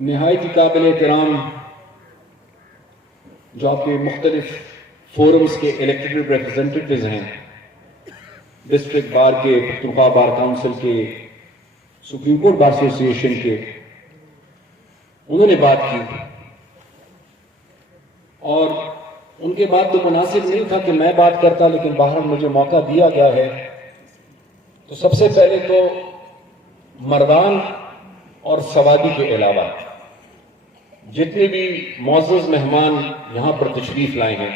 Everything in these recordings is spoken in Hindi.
निहायत काबिल एहतराम जो आपके मुख्तलिफ फोरम्स के इलेक्टेड रिप्रेजेंटेटिव्स हैं, डिस्ट्रिक्ट बार के, पख्तूनख्वा बार काउंसिल के, सुप्रीम कोर्ट बार एसोसिएशन के, उन्होंने बात की और उनके बाद तो मुनासिब नहीं था कि मैं बात करता, लेकिन बाहर मुझे मौका दिया गया है। तो सबसे पहले तो मर्दान और सवादी के अलावा जितने भी मौजूद मेहमान यहां पर तशरीफ लाए हैं,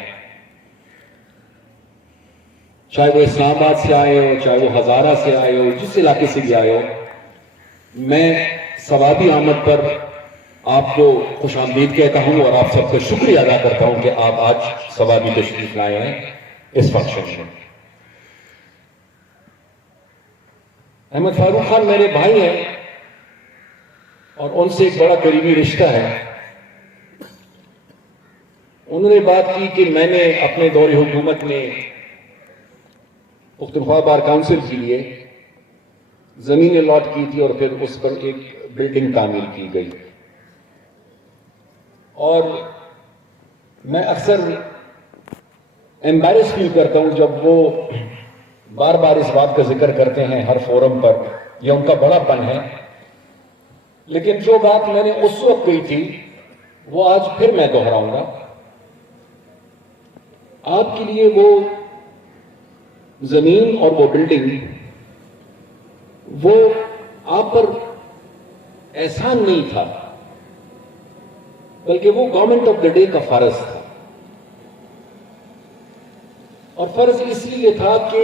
चाहे वो इस्लामाबाद से आए हो, चाहे वो हजारा से आए हो, जिस इलाके से भी आए हो, मैं सवादी आमद पर आपको खुशामदीद कहता हूं और आप सबका शुक्रिया अदा करता हूं कि आप आज सवादी तशरीफ लाए हैं इस फंक्शन में। अहमद फारूक खान मेरे भाई हैं और उनसे एक बड़ा करीबी रिश्ता है। उन्होंने बात की कि मैंने अपने दौरे हुकूमत में पख्तूनख्वा बार काउंसिल के लिए जमीन अलॉट की थी और फिर उस पर एक बिल्डिंग तामीर की गई। और मैं अक्सर एम्बैरेस फील करता हूं जब वो बार बार इस बात का जिक्र करते हैं हर फोरम पर, यह उनका बड़ापन है। लेकिन जो बात मैंने उस वक्त कही थी वो आज फिर मैं दोहराऊंगा। आपके लिए वो जमीन और वो बिल्डिंग, वो आप पर एहसान नहीं था, बल्कि वो गवर्नमेंट ऑफ द डे का फर्ज था। और फर्ज इसलिए था कि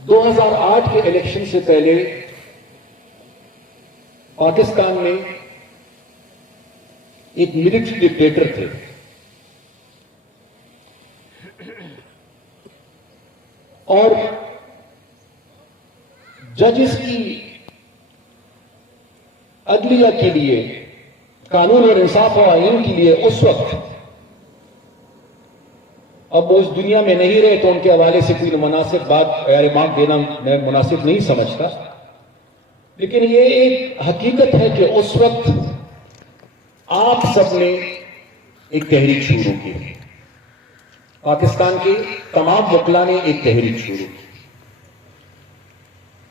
2008 के इलेक्शन से पहले पाकिस्तान में एक मिलिट्री डिक्टेटर थे और जजेस की अदलिया के लिए, कानून और इंसाफ और आईन के लिए उस वक्त, अब वो इस दुनिया में नहीं रहे तो उनके हवाले से कोई मुनासिब बात या रिमार्क देना मैं मुनासिब नहीं समझता, लेकिन ये एक हकीकत है कि उस वक्त आप सबने एक तहरीक शुरू की। पाकिस्तान के तमाम वकला ने एक तहरीक शुरू की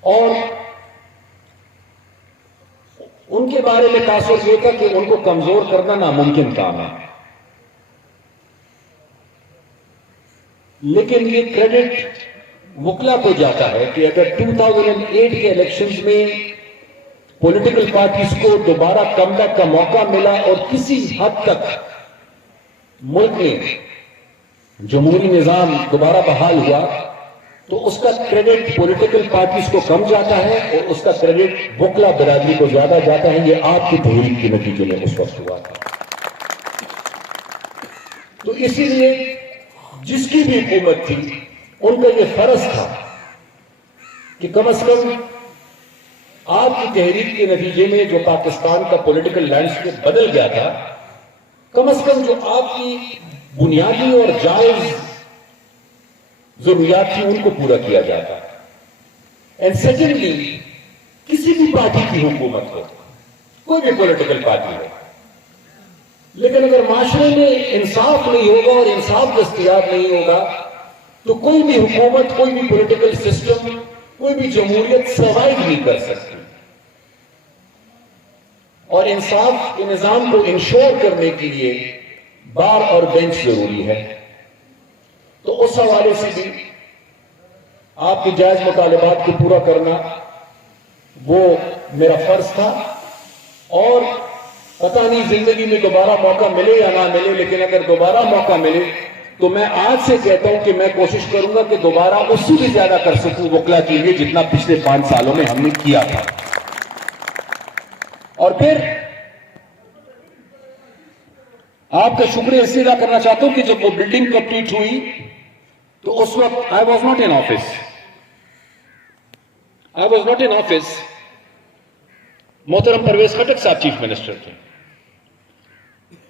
और उनके बारे में तासुर यह था कि उनको कमजोर करना नामुमकिन काम है। लेकिन ये क्रेडिट वकला को जाता है कि अगर 2008 के इलेक्शंस में पॉलिटिकल पार्टीज को दोबारा कमबैक का मौका मिला और किसी हद तक मुल्क में जमहूरी निजाम दोबारा बहाल हुआ, तो उसका क्रेडिट पॉलिटिकल पार्टीज को कम जाता है और उसका क्रेडिट वकला बिरादरी को ज्यादा जाता है। ये आपकी तहरीक के नतीजे में उस वक्त हुआ था। तो इसीलिए जिसकी भी हुकूमत थी उनका यह फर्ज था कि कम से कम आपकी तहरीक के नतीजे में जो पाकिस्तान का पॉलिटिकल लैंडस्केप बदल गया था, कम से कम जो आपकी बुनियादी और जायज जरूरियात थी उनको पूरा किया जाता है। एंड सेकेंडली, किसी भी पार्टी की हुकूमत हो, कोई भी पॉलिटिकल पार्टी हो, लेकिन अगर माशरे में इंसाफ नहीं होगा और इंसाफ दस्तयाब नहीं होगा तो कोई भी हुकूमत, कोई भी पॉलिटिकल सिस्टम, कोई भी जमहूरियत सर्वाइव नहीं कर सकती। और इंसाफ के निजाम को इंश्योर करने के लिए बार और बेंच जरूरी है। तो उस हवाले से भी आपके जायज मुतालबात को पूरा करना वो मेरा फर्ज था। और पता नहीं जिंदगी में दोबारा मौका मिले या ना मिले, लेकिन अगर दोबारा मौका मिले तो मैं आज से कहता हूं कि मैं कोशिश करूंगा कि दोबारा उससे भी ज्यादा कर सकूं वकला के लिए जितना पिछले 5 सालों में हमने किया था। और फिर आपका शुक्रिया इसलिए अदा करना चाहता हूं कि जब वो बिल्डिंग कंप्लीट हुई तो उस वक्त I was not in office, मोहतरम परवेज खटक साहब चीफ मिनिस्टर थे।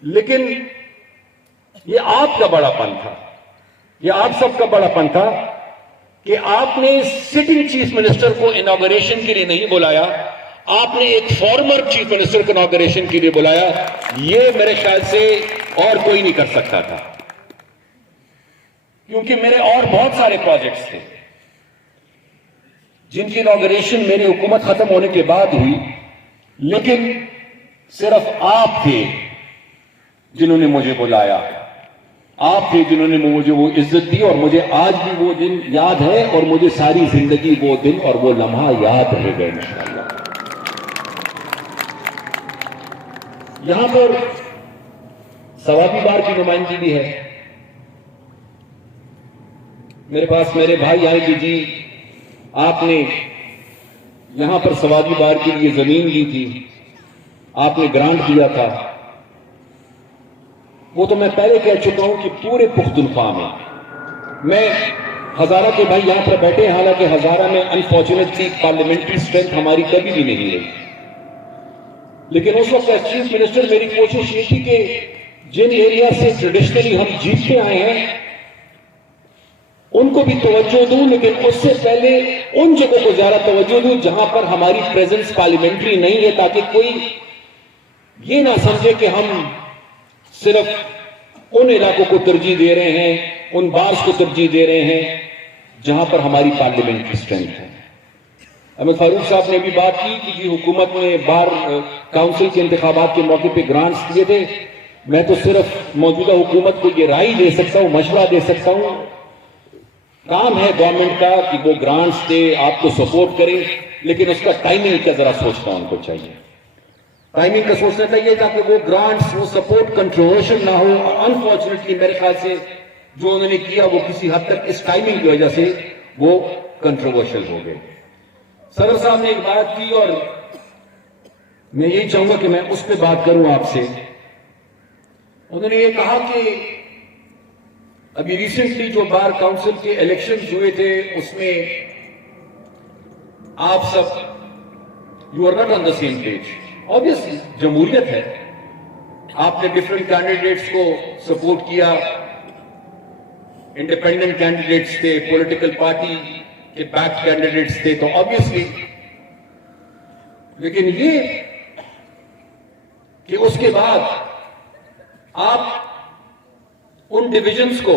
लेकिन ये आपका बड़ापन था, ये आप सबका बड़ापन था कि आपने सिटिंग चीफ मिनिस्टर को इनॉग्रेशन के लिए नहीं बुलाया, आपने एक फॉर्मर चीफ मिनिस्टर को इनॉग्रेशन के लिए बुलाया। ये मेरे ख्याल से और कोई नहीं कर सकता था, क्योंकि मेरे और बहुत सारे प्रोजेक्ट्स थे जिनकी इनॉग्रेशन मेरी हुकूमत खत्म होने के बाद हुई, लेकिन सिर्फ आप थे जिन्होंने मुझे बुलाया, आप थे जिन्होंने मुझे वो इज्जत दी। और मुझे आज भी वो दिन याद है और मुझे सारी जिंदगी वो दिन और वो लम्हा याद रहेगा इंशाअल्लाह। यहां पर सवाबी बार की नुमाइंदगी भी है। मेरे पास मेरे भाई आए कि जी आपने यहां पर सवाबी बार के लिए जमीन ली थी, आपने ग्रांट दिया था। वो तो मैं पहले कह चुका हूं कि पूरे पुख्तनख्वा में मैं हजारा के भाई यहां पर बैठे, हालांकि हजारा में अनफॉर्चुनेटली पार्लियामेंट्री स्ट्रेंथ हमारी कभी भी नहीं रही, लेकिन उस वक्त चीफ मिनिस्टर मेरी कोशिश ये थी कि जिन एरिया से ट्रेडिशनली हम जीत के आए हैं उनको भी तवज्जो दूं, लेकिन उससे पहले उन जगहों को ज्यादा तवज्जो दूं जहां पर हमारी प्रेजेंस पार्लियामेंट्री नहीं है, ताकि कोई ये ना समझे कि हम सिर्फ उन इलाकों को तरजीह दे रहे हैं, उन बार्स को तरजीह दे रहे हैं जहां पर हमारी पार्लियामेंट्री स्ट्रेंथ है। अहमद फारूक साहब ने भी बात की कि जी हुकूमत ने बार काउंसिल के इंतखाबात के मौके पर ग्रांट्स दिए थे। मैं तो सिर्फ मौजूदा हुकूमत को ये राय दे सकता हूं, मशवरा दे सकता हूं। काम है गवर्नमेंट का कि वो ग्रांट्स दे, आपको सपोर्ट करें, लेकिन उसका टाइमिंग का जरा सोचना उनको चाहिए। टाइमिंग का सोचना चाहिए ताकि वो ग्रांट्स, वो सपोर्ट कंट्रोवर्शियल ना हो। अनफॉर्चुनेटली मेरे ख्याल से जो उन्होंने किया वो किसी हद तक इस टाइमिंग की वजह से वो कंट्रोवर्शियल हो गए। सदर साहब ने एक बात की और मैं यही चाहूंगा कि मैं उस पर बात करूं आपसे। उन्होंने ये कहा कि अभी रिसेंटली जो बार काउंसिल के इलेक्शंस हुए थे उसमें आप सब you are not on the same page. Obviously जमहूरियत है, आपने डिफरेंट कैंडिडेट्स को सपोर्ट किया, इंडिपेंडेंट कैंडिडेट्स थे, पॉलिटिकल पार्टी के बैक्ड कैंडिडेट्स थे, तो ऑब्वियसली, लेकिन ये कि उसके बाद आप उन डिविजन्स को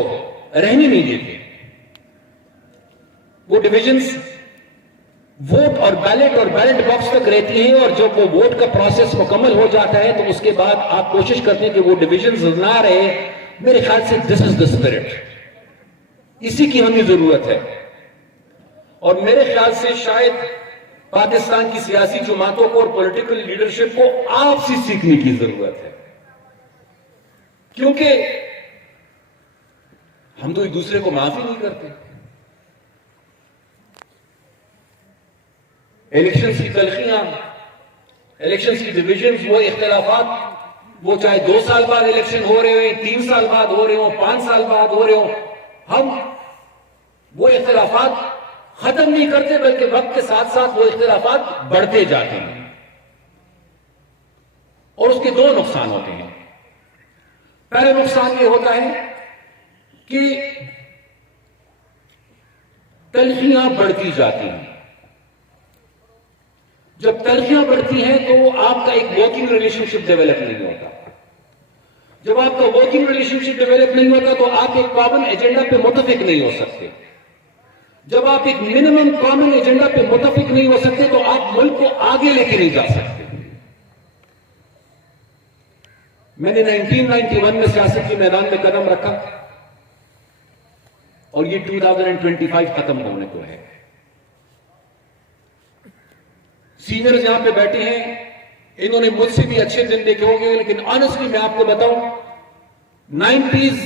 रहने नहीं देते। वो डिविजन्स वोट और बैलेट बॉक्स तक रहती हैं, और जब वो वोट का प्रोसेस मुकम्मल हो जाता है तो उसके बाद आप कोशिश करते हैं कि वो डिविजन्स ना रहे। मेरे ख्याल से दिस इज द स्पिरिट, इसी की हमें जरूरत है। और मेरे ख्याल से शायद पाकिस्तान की सियासी जमातों को और पॉलिटिकल लीडरशिप को आपसे सीखने की जरूरत है, क्योंकि हम तो एक दूसरे को माफ ही नहीं करते। इलेक्शंस की तलखियां, इलेक्शंस की डिविजन्स, वो इख्तिलाफात, वो चाहे 2 साल बाद इलेक्शन हो रहे हो, 3 साल बाद हो रहे हो, 5 साल बाद हो रहे हो, हम वो इख्तिलाफात खत्म नहीं करते, बल्कि वक्त के साथ साथ वो इख्तिलाफात बढ़ते जाते हैं। और उसके 2 नुकसान होते हैं। पहला नुकसान ये होता है कि तलखियां बढ़ती जाती हैं। जब तलखियां बढ़ती हैं तो आपका एक वर्किंग रिलेशनशिप डेवलप नहीं होता। जब आपका वर्किंग रिलेशनशिप डेवलप नहीं होता तो आप एक कॉमन एजेंडा पे मुत्तफिक नहीं हो सकते। जब आप एक मिनिमम कॉमन एजेंडा पे मुत्तफिक नहीं हो सकते तो आप मुल्क को आगे लेके नहीं जा सकते। मैंने 1991 में सियासत के मैदान में कदम रखा और ये 2025 खत्म होने को है। सीनियर्स यहां पे बैठे हैं, इन्होंने मुझसे भी अच्छे दिन देखे होंगे, लेकिन ऑनेस्टली मैं आपको बताऊं, 90s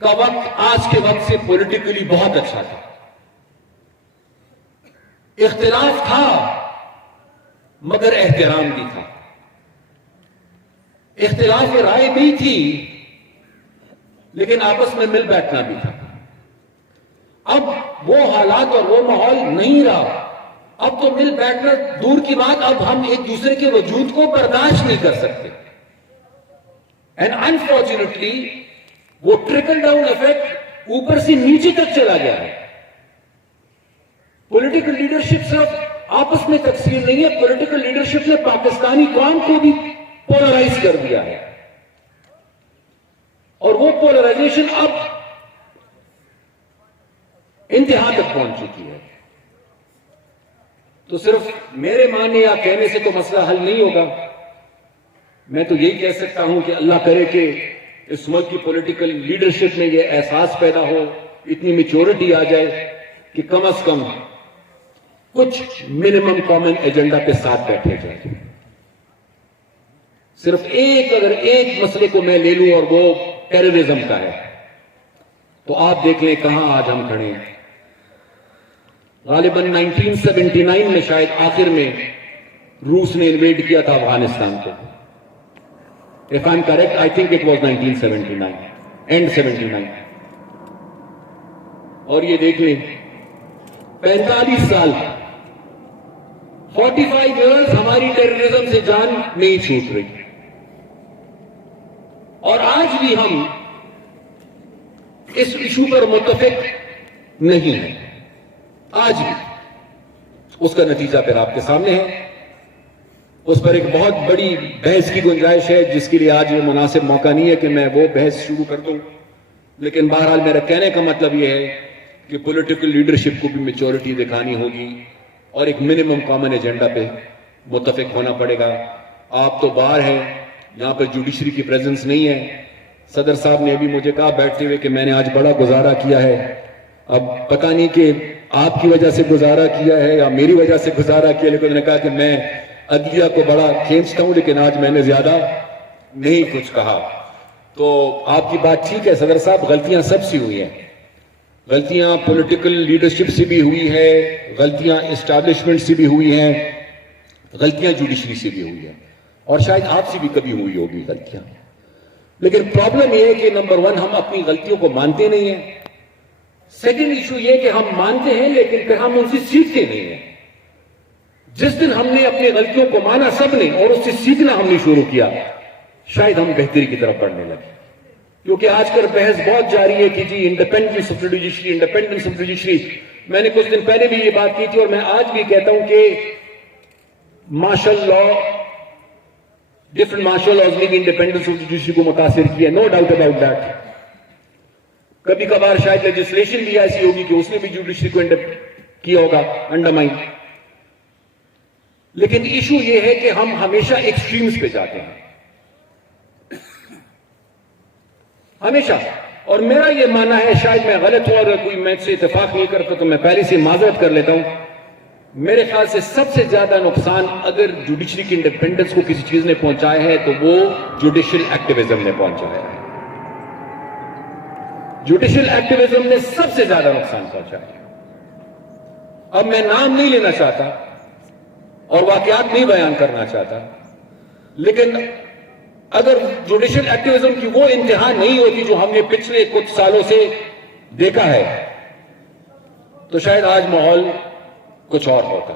का वक्त आज के वक्त से पॉलिटिकली बहुत अच्छा था। इख्तिलाफ था मगर एहतराम भी था, इख्तिलाफ राय भी थी लेकिन आपस में मिल बैठना भी था। अब वो हालात और वो माहौल नहीं रहा। अब तो मिल बैठना दूर की बात, अब हम एक दूसरे के वजूद को बर्दाश्त नहीं कर सकते। एंड अनफॉर्चुनेटली वो ट्रिकल डाउन इफेक्ट ऊपर से नीचे तक चला गया है। पॉलिटिकल लीडरशिप सिर्फ आपस में तकसीर नहीं है, पॉलिटिकल लीडरशिप ने पाकिस्तानी कौम को भी पोलराइज कर दिया है और वो पोलराइजेशन अब इंतहा तक पहुंच चुकी है। तो सिर्फ मेरे मानने या कहने से तो मसला हल नहीं होगा। मैं तो यही कह सकता हूं कि अल्लाह करे कि इस मुल्क की पॉलिटिकल लीडरशिप में यह एहसास पैदा हो, इतनी मैच्योरिटी आ जाए कि कम से कम कुछ मिनिमम कॉमन एजेंडा पे साथ बैठे जाए। सिर्फ अगर एक मसले को मैं ले लूं और वो टेररिज्म का है, तो आप देख लें कहां आज हम खड़े हैं। गालिबन 1979 में शायद आखिर में रूस ने इन्वेड किया था अफगानिस्तान को। If I am correct, I think it was 1979, and 79। और ये देख लें 45 साल, 45 इयर्स हमारी टेररिज्म से जान नहीं छूट रही और आज भी हम इस इशू पर मुत्तफिक नहीं है। आज भी उसका नतीजा फिर आपके सामने है। उस पर एक बहुत बड़ी बहस की गुंजाइश है, जिसके लिए आज ये मुनासिब मौका नहीं है कि मैं वो बहस शुरू कर दूं। लेकिन बहरहाल मेरा कहने का मतलब यह है कि पॉलिटिकल लीडरशिप को भी मैच्योरिटी दिखानी होगी और एक मिनिमम कॉमन एजेंडा पे मुत्तफिक होना पड़ेगा। आप तो बाहर हैं, यहां पर जुडिशरी की प्रेजेंस नहीं है। सदर साहब ने अभी मुझे कहा बैठते हुए कि मैंने आज बड़ा गुजारा किया है। अब पता नहीं कि आपकी वजह से गुजारा किया है या मेरी वजह से गुजारा किया, लेकिन उन्होंने कहा कि मैं अदलिया को बड़ा खींचता हूं, लेकिन आज मैंने ज्यादा नहीं कुछ कहा। तो आपकी बात ठीक है सदर साहब, गलतियां सबसे हुई हैं। गलतियां पॉलिटिकल लीडरशिप से भी हुई है, गलतियां एस्टैब्लिशमेंट से भी हुई हैं, गलतियां जुडिशरी से भी हुई है और शायद आपसे भी कभी हुई होगी गलतियां। लेकिन प्रॉब्लम यह है कि नंबर 1 हम अपनी गलतियों को मानते नहीं है। सेकेंड इशू यह कि हम मानते हैं लेकिन फिर हम उनसे सीखते नहीं है। जिस दिन हमने अपनी गलतियों को माना सबने और उससे सीखना हमने शुरू किया, शायद हम बेहतरी की तरफ बढ़ने लगे। क्योंकि आजकल बहस बहुत जारी है कि जी independence of judiciary, independence of judiciary. मैंने कुछ दिन पहले भी ये बात की थी और मैं आज भी कहता हूं कि martial law, different martial laws ने भी इंडिपेंडेंस ऑफ जुडिशरी को मुतासिर किया, नो डाउट अबाउट दैट। कभी कभार शायद लेजिस्लेशन भी ऐसी होगी कि उसने भी जुडिशरी को किया होगा अंडरमाइन। लेकिन इशू यह है कि हम हमेशा एक्सट्रीम्स पे जाते हैं, हमेशा। और मेरा यह मानना है, शायद मैं गलत हूं और कोई मैं इससे इत्तेफाक नहीं करता तो मैं पहले से माजरत कर लेता हूं। मेरे ख्याल से सबसे ज्यादा नुकसान अगर जुडिशरी की इंडिपेंडेंस को किसी चीज ने पहुंचाया है तो वो जुडिशियल एक्टिविज्म ने पहुंचाया है। जुडिशियल एक्टिविज्म ने सबसे ज्यादा नुकसान पहुंचाया। अब मैं नाम नहीं लेना चाहता और वाकयात नहीं बयान करना चाहता, लेकिन अगर जुडिशियल एक्टिविज्म की वो इंतहा नहीं होती जो हमने पिछले कुछ सालों से देखा है, तो शायद आज माहौल कुछ और होता।